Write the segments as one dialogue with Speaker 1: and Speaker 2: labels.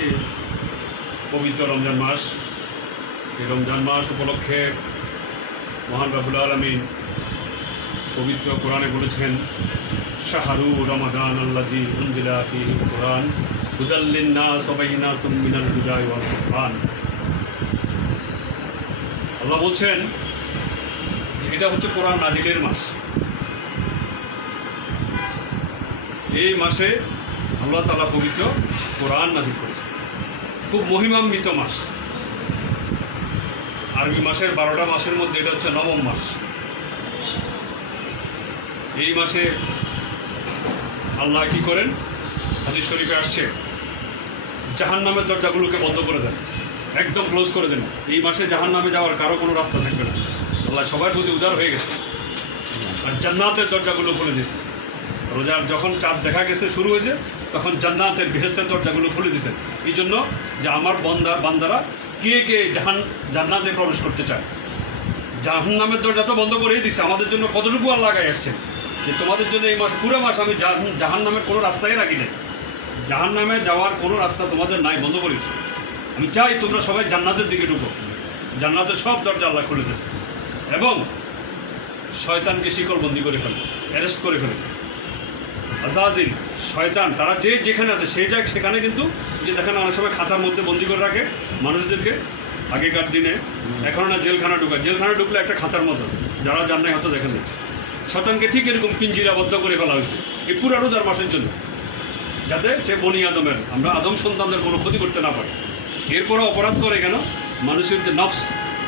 Speaker 1: আজকে পবিত্র রমজান মাস। এই রমজান মাস উপলক্ষে মহান রাবুল আলমিন পবিত্র কোরআনে বলেছেন, শাহরু রমাদান আল্লাজি উনজিলা ফি কোরআন হুদাল্লিন্না সবাইনা তুমিনাল হুদায় ফুরকান। আল্লাহ বলছেন, এটা হচ্ছে কোরআন নাজিলের মাস। এই মাসে আল্লাহ তালা পবিত্র কোরআন নাজিল করেছে খুব মহিমান্বিত মাস। আরবি মাসের বারোটা মাসের মধ্যে এটা হচ্ছে নবম মাস। এই মাসে আল্লাহ কি করেন? হাজির শরীফে আসছে জাহান নামের দরজাগুলোকে বন্ধ করে দেন, একদম ক্লোজ করে দেন। এই মাসে জাহান নামে যাওয়ার কারও কোনো রাস্তা থাকবে না। আল্লাহ সবার প্রতি উদার হয়ে গেছে। আর জান্নাতের দরজাগুলো খুলে দিয়েছে। রোজার যখন চাঁদ দেখা গেছে, শুরু হয়েছে তখন জান্নাতের বেহেস্তের দরজাগুলো খুলে দিয়েছেন। এই জন্য যে আমার বন্দা বান্দারা কে কে জাহান জান্নাতে প্রবেশ করতে চায়। জাহান নামের দরজা তো বন্ধ করেই দিছে। আমাদের জন্য কতটুকু আর লাগাই আসছে যে তোমাদের জন্য এই মাস পুরো মাস আমি জাহান- জাহান নামের কোনো রাস্তাই রাখি নাই। জাহান নামে যাওয়ার কোনো রাস্তা তোমাদের নাই, বন্ধ করেছি আমি চাই তোমরা সবাই জান্নাতের দিকে ঢুকো। জান্নাতের সব দরজা আল্লাহ খুলে দেবে এবং শয়তানকে শিকলবন্দি করে ফেলবে অ্যারেস্ট করে ফেলবে আজাজিল শয়তান, তারা যে যেখানে আছে সেই জায়গায় সেখানে কিন্তু যে দেখেন অনেক সময় খাঁচার মধ্যে বন্দি করে রাখে মানুষদেরকে আগেকার দিনে। এখন না জেলখানা ঢুকায় জেলখানা ঢুকলে একটা খাঁচার মতো। যারা জান নাই হয়তো দেখেন শতানকে ঠিক এরকম পিঞ্জিরাবদ্ধ করে ফেলা হয়েছে। এই পুরা রোজার মাসের জন্য। যাতে সে বনি আদমের, আমরা আদম সন্তানদের কোনো ক্ষতি করতে না পারি। এরপরে অপরাধ করে কেন? মানুষের যে নফস,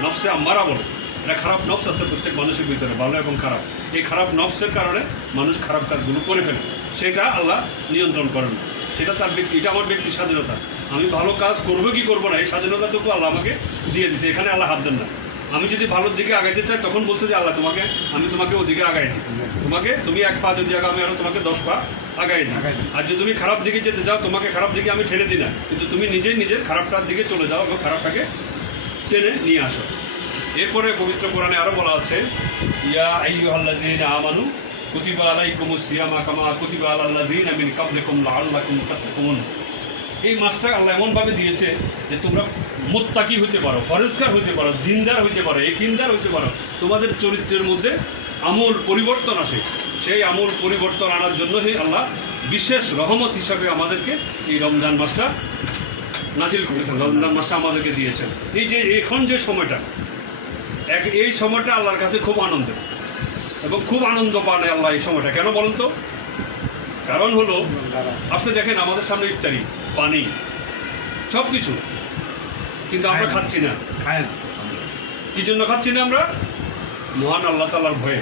Speaker 1: নফসে আম্মারা বলে। এটা খারাপ নফস আছে প্রত্যেক মানুষের ভিতরে, ভালো এবং খারাপ। এই খারাপ নফসের কারণে মানুষ খারাপ কাজগুলো করে ফেলে। সেটা আল্লাহ নিয়ন্ত্রণ করেন। সেটা তার ব্যক্তি এটা আমার ব্যক্তির স্বাধীনতা। আমি ভালো কাজ করব কি করব না এই স্বাধীনতাটুকু আল্লাহ আমাকে দিয়ে দিছে। এখানে আল্লাহ হাত দেন না। আমি যদি ভালোর দিকে আগাইতে চাই তখন বলছে যে আল্লাহ তোমাকে আমি তোমাকে ওদিকে আগাই দিই। তোমাকে তুমি এক পা যদি আগাও আমি আরও তোমাকে দশ পা আগাই দিই। আর যদি তুমি খারাপ দিকে যেতে চাও তোমাকে খারাপ দিকে আমি ঠেলে দিই না। কিন্তু তুমি নিজেই নিজের খারাপটার দিকে চলে যাও এবং খারাপটাকে টেনে নিয়ে আসো। এরপরে পবিত্র কোরআনে আরও বলা হচ্ছে ইয়া আইয়ুহাল্লাযীনা আমানু কুতিবা আলাইকুমুস সিয়ামা কামা কুতিবা আলাল্লাযীনা মিন ক্বাবলিকুম লাআল্লাকুম তাত্তাকুন এই মাসটা আল্লাহ এমনভাবে দিয়েছে যে তোমরা মোত্তাকি হতে পারো ফরেস্কার হতে পারো, দিনদার হতে পারো, একিনদার হতে পারো। তোমাদের চরিত্রের মধ্যে আমূল পরিবর্তন আসে। সেই আমূল পরিবর্তন আনার জন্যই আল্লাহ বিশেষ রহমত হিসাবে আমাদেরকে এই রমজান মাসটা নাজিল করেছেন, রমজান মাসটা আমাদেরকে দিয়েছেন। এই যে এখন যে সময়টা, এক এই সময়টা আল্লাহর কাছে খুব আনন্দের। এবং খুব আনন্দ পান আল্লাহ এই সময়টা। কেন বলেন তো? কারণ হলো আপনি দেখেন আমাদের সামনে ইফতারি পানি সব কিছু কিন্তু আমরা খাচ্ছি না।
Speaker 2: খায় না।
Speaker 1: কি জন্য খাচ্ছি না আমরা? মহান আল্লাহ তাল্লাহর ভয়ে।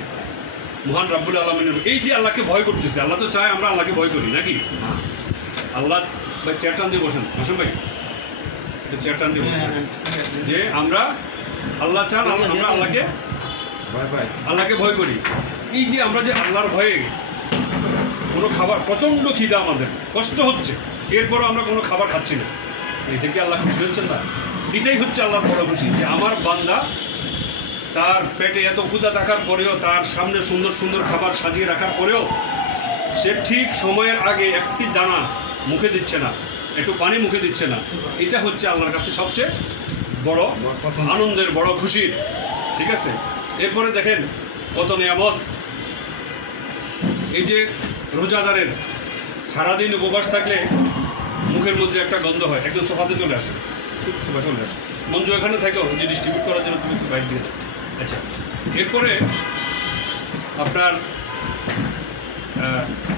Speaker 1: মহান রাব্বুল আলমিনের এই যে আল্লাহকে ভয় করতেছে আল্লাহ তো চায় আমরা আল্লাহকে ভয় করি নাকি। আল্লাহ ভাই চেয়ার টান দিয়ে বসেন। হাসন ভাই চেয়ার টান দিয়ে বসেন। যে আমরা আল্লাহ চান আমরা আল্লাহকে আল্লাহকে ভয় করি। এই যে আমরা যে আল্লাহর ভয়ে কোনো খাবার প্রচণ্ড খিদা আমাদের কষ্ট হচ্ছে এরপরও আমরা কোনো খাবার খাচ্ছি না। এই থেকে আল্লাহ খুশি হচ্ছেন না? এটাই হচ্ছে আল্লাহর বড় খুশি যে আমার বান্দা তার পেটে এত ক্ষুদা থাকার পরেও তার সামনে সুন্দর সুন্দর খাবার সাজিয়ে রাখার পরেও সে ঠিক সময়ের আগে একটি দানা মুখে দিচ্ছে না একটু পানি মুখে দিচ্ছে না। এটা হচ্ছে আল্লাহর কাছে সবচেয়ে বড়
Speaker 2: বড়
Speaker 1: আনন্দের বড় খুশির ঠিক আছে? এরপরে দেখেন কত নিয়ামত। এই যে রোজাদারের সারাদিন উপবাস থাকলে মুখের মধ্যে একটা গন্ধ হয় একজন সোফাতে চলে আসে। সোফা চলে আসে। মঞ্জু এখানে থাকো যে ডিস্ট্রিবিউট করার জন্য তুমি বাইক দিয়ে আচ্ছা এরপরে আপনার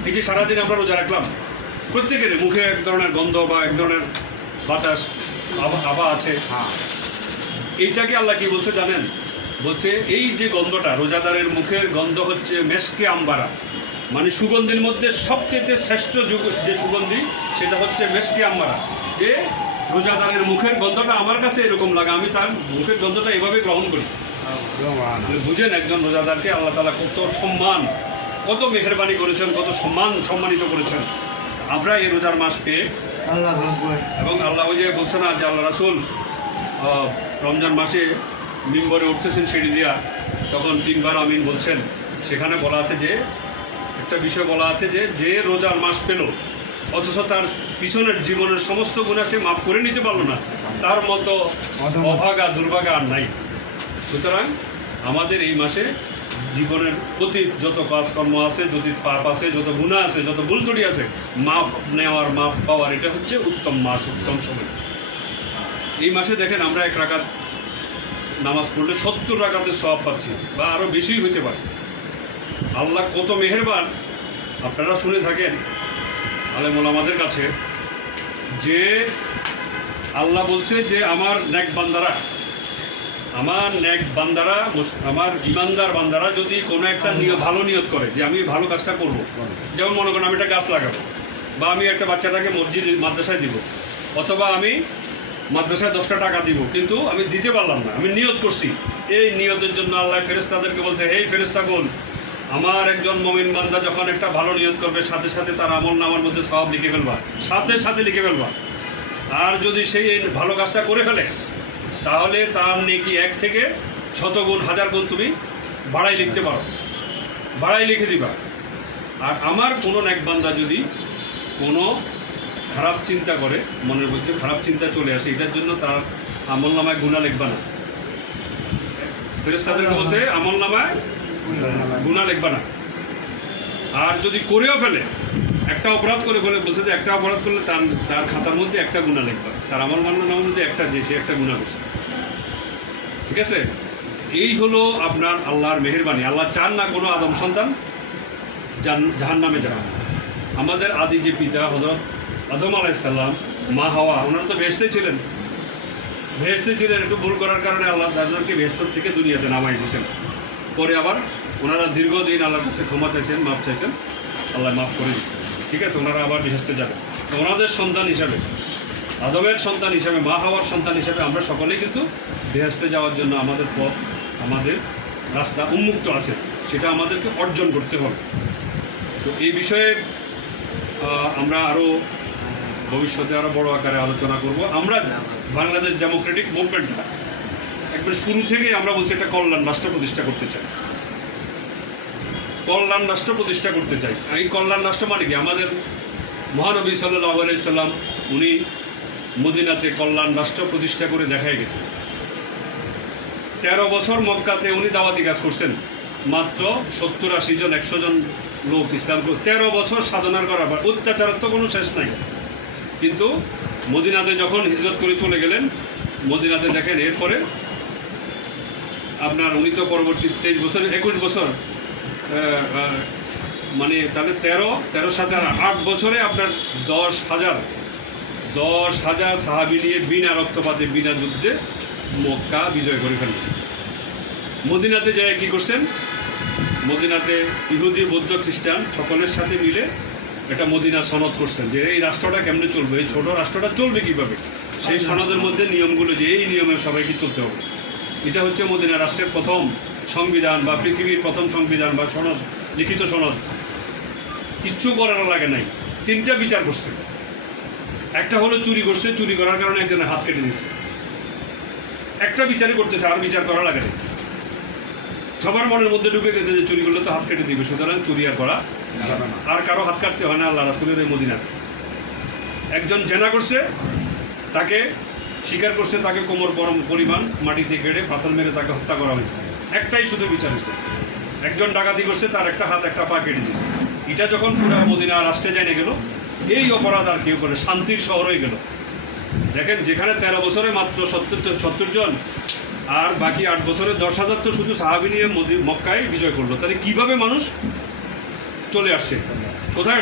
Speaker 1: এই যে সারাদিন আমরা রোজা রাখলাম প্রত্যেকের মুখে এক ধরনের গন্ধ বা এক ধরনের বাতাস আবা- আবা আছে।
Speaker 2: হ্যাঁ।
Speaker 1: এইটাকে আল্লাহ কি বলছে জানেন? বলছে এই যে গন্ধটা রোজাদারের মুখের গন্ধ হচ্ছে মেসকে আম্বারা। মানে সুগন্ধির মধ্যে সবচেয়ে শ্রেষ্ঠ যুগ- যে সুগন্ধি সেটা হচ্ছে মেসকে আম্বারা। যে রোজাদারের মুখের গন্ধটা আমার কাছে এরকম লাগে আমি তার মুখের গন্ধটা এভাবে গ্রহণ করি। বুঝেন একজন রোজাদারকে আল্লাহ তালা কত সম্মান কত মেহরবানি করেছেন কত সম্মান সম্মানিত করেছেন। আমরা এই রোজার মাস পেয়ে
Speaker 2: আল্লাহ
Speaker 1: এবং আল্লাহ ওই যে বলছে না যে আল্লাহ রাসুল রমজান মাসে মিম্বরে উঠতেছেন সিঁড়ি দিয়া তখন তিনবার আমিন বলছেন সেখানে বলা আছে যে একটা বিষয় বলা আছে যে যে রোজার মাস পেল অথচ তার পিছনের জীবনের সমস্ত গুণা সে মাফ করে নিতে পারল না। তার মতো। অভাগা দুর্ভাগা আর নাই। সুতরাং আমাদের এই মাসে জীবনের অতীত যত কাজকর্ম আছে যত পাপ আছে যত গুণা আছে যত ভুল ভুলতড়ি আছে মাপ নেওয়ার মাপ পাওয়ার এটা হচ্ছে উত্তম মাস উত্তম সময়। এই মাসে দেখেন আমরা এক রাকাত নামাজ পড়লে সত্তর রাকাতের সব পাচ্ছি বা আরও বেশি হইতে পারে। আল্লাহ কত মেহেরবান। আপনারা শুনে থাকেন আলেমুল আমাদের কাছে যে আল্লাহ বলছে যে আমার ন্যাক বান্দারা, আমার ন্যাক বান্দারা আমার ইমানদার বান্দারা যদি কোনো একটা ভালো নিয়ত করে যে আমি ভালো কাজটা করব। যেমন মনে করেন আমি একটা গাছ লাগাবো বা আমি একটা বাচ্চাটাকে মসজিদ, মাদ্রাসায় দিব অথবা আমি মাদ্রাসায় দশটা টাকা দিব। কিন্তু আমি দিতে পারলাম না। আমি নিয়ত করছি। এই নিয়তের জন্য আল্লাহ ফেরেস্তাদেরকে বলছে এই ফেরেস্তা বল আমার একজন মমিন বান্দা যখন একটা ভালো নিয়ত করবে, সাথে সাথে তার আমল নামার মধ্যে সব লিখে ফেলবা। সাথে সাথে লিখে ফেলবা। আর যদি সেই ভালো কাজটা করে ফেলে, তাহলে তার নেকি এক থেকে শতগুণ হাজার গুণ তুমি ভাড়াই লিখতে পারো। ভাড়াই লিখে দিবা। আর আমার কোনো এক বান্দা যদি কোনো খারাপ চিন্তা করে, মনের মধ্যে খারাপ চিন্তা চলে আসে, এটার জন্য তার আমল নামায় গুণা লিখবা না। ফেরেস্তাদেরকে বলছে আমল নামায় গুণা লিখবা না। আর যদি করেও ফেলে, একটা অপরাধ করে বলে বলছে যে একটা অপরাধ করলে তার তার খাতার মধ্যে একটা গুণা লিখবা। তার আমল মান্না নামের মধ্যে একটা যে, সে একটা গুণা করছে। ঠিক আছে? এই হলো আপনার আল্লাহর মেহেরবানি। আল্লাহ চান না কোনো আদম সন্তান জাহান নামে যান আমাদের আদি যে পিতা হজরত আদম আলাইসাল্লাম মা হাওয়া, ওনারা তো ভেসতে ছিলেন। ভেসতে ছিলেন, একটু ভুল করার কারণে আল্লাহ তাদেরকে ভেস্তর থেকে দুনিয়াতে নামাই দিয়েছেন। পরে আবার ওনারা দীর্ঘদিন আল্লাহর কাছে ক্ষমা চাইছেন, মাফ চাইছেন, আল্লাহ মাফ করে দিচ্ছেন ঠিক আছে, ওনারা আবার ভেসতে যাবেন। তো ওনাদের সন্তান হিসাবে, আদমের সন্তান হিসাবে, মা হওয়ার সন্তান হিসাবে আমরা সকলেই কিন্তু বেহেস্তে যাওয়ার জন্য আমাদের পথ, আমাদের রাস্তা উন্মুক্ত আছে, সেটা আমাদেরকে অর্জন করতে হবে। তো এই বিষয়ে আমরা আরও ভবিষ্যতে আরও বড় আকারে আলোচনা করব। আমরা বাংলাদেশ ডেমোক্রেটিক মুভমেন্টটা একবার শুরু থেকেই আমরা বলছি একটা কল্যাণ রাষ্ট্র প্রতিষ্ঠা করতে চাই। কল্যাণ রাষ্ট্র প্রতিষ্ঠা করতে চাই। এই কল্যাণ রাষ্ট্র মানে কি? আমাদের মহানবী সাল্লাহ আলাইসাল্লাম উনি মদিনাতে কল্যাণ রাষ্ট্র প্রতিষ্ঠা করে দেখাই গেছে তেরো বছর মক্কাতে উনি দাওয়াতি কাজ করছেন। মাত্র সত্তর আশি জন, একশো জন লোক ইসলাম তেরো বছর সাধনার করার অত্যাচারের তো কোনো শেষ নাই। কিন্তু মদিনাতে যখন হিজরত করে চলে গেলেন, মদিনাতে দেখেন এরপরে আপনার উনি তো পরবর্তী তেইশ বছর, একুশ বছর মানে তাহলে তেরো তেরো সাথে আট বছরে আপনার দশ হাজার দশ হাজার সাহাবি নিয়ে বিনা রক্তপাতে, বিনা যুদ্ধে মক্কা বিজয় করে ফেললেন। মদিনাতে যায় কি করছেন? মদিনাতে ইহুদি, বৌদ্ধ, খ্রিস্টান সকলের সাথে মিলে এটা মদিনা সনদ করছেন যে এই রাষ্ট্রটা কেমনে চলবে? এই ছোট রাষ্ট্রটা চলবে কীভাবে? সেই সনদের মধ্যে নিয়মগুলো যে এই নিয়মে সবাইকে চলতে হবে। এটা হচ্ছে মদিনা রাষ্ট্রের প্রথম সংবিধান বা পৃথিবীর প্রথম সংবিধান বা সনদ লিখিত সনদ। কিচ্ছু করার লাগে নাই। তিনটা বিচার করছে। একটা হলো চুরি করছে চুরি করার কারণে একজনের হাত কেটে দিয়েছে। একটা বিচারই করতেছে আর বিচার করা লাগে না সবার মনের মধ্যে ঢুকে গেছে যে চুরি করলে তো হাত কেটে দিবে, সুতরাং চুরি আর করা আর কারও হাত কাটতে হয় না আল্লাহ রাসুলের এই মদিনাতে। একজন জেনা করছে, তাকে স্বীকার করছে, তাকে কোমর পরম পরিমাণ মাটিতে কেটে পাথর মেরে তাকে হত্যা করা হয়েছে। একটাই শুধু বিচার হয়েছে। একজন ডাকাতি করছে, তার একটা হাত, একটা পা কেটে দিয়েছে। এটা যখন পুরো মদিনা রাষ্ট্রে জেনে গেল। এই অপরাধ আর কেউ করে, শান্তির শহর হয়ে গেল। দেখেন, যেখানে তেরো বছরে মাত্র সত্তর সত্তর জন আর বাকি আট বছরে দশ হাজার তো শুধু সাহাবি নিয়ে মদি- মক্কায় বিজয় করল। তাহলে কীভাবে মানুষ চলে আসছে? কোথায়